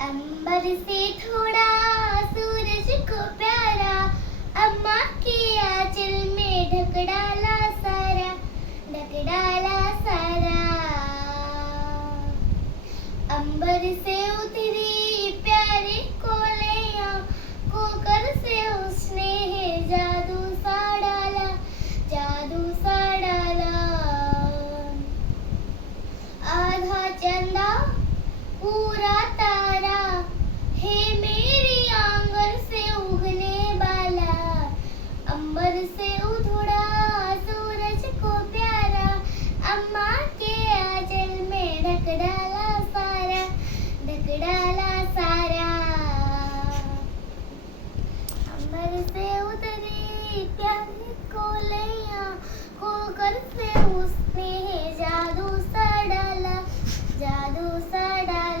अंबर से थोड़ा सूरज को प्यारा, अम्मा के आंचल में ढक डाला सारा, ढक डाला सारा। अंबर से उतरी प्यारी कोलियां, कोकर से उसने है जादू सा डाला, जादू सा डाला। आधा चंदा पूरा तारा है मेरी आंगन से उगने वाला, अंबर से उतरा सूरज को प्यारा, अम्मा के आंचल में ढक डाला सारा, ढक डाला सारा। अंबर से उतरी प्यारी कोलियां, कोकर से उसने जादू सा डाला, जादू सा डाला।